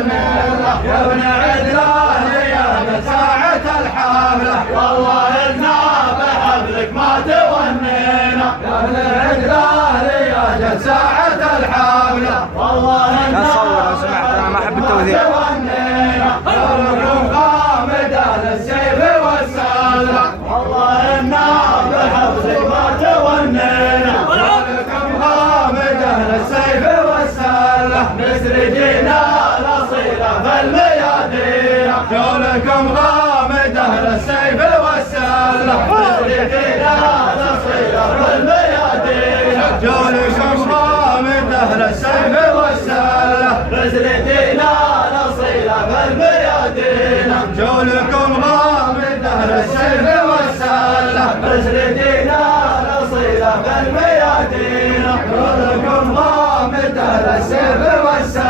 والنيلة يا ابن عدلان يا ساعة الحفلة والله إنا بحفلك ما تونينا يا ابن عدلان يا ساعة الحفلة والله إنا تصور لو سمحت أنا ما أحب التوثيق كونكم غامدة للسيف والسلة والله إنا بحفلك ما تونينا كونكم غامدة للسيف والسلة مسرجينا الأصيلة في الميادين كونكم غامدة للسيف والسلة مسرجينا الأصيلة في الميادين كونكم غامدة للسيف والسلة مسرجينا الأصيلة في الميادين جولكم غامدة للسيف والسلة مسرجينا الأصيلة في الميادين جولكم غامدة للسيف والسلة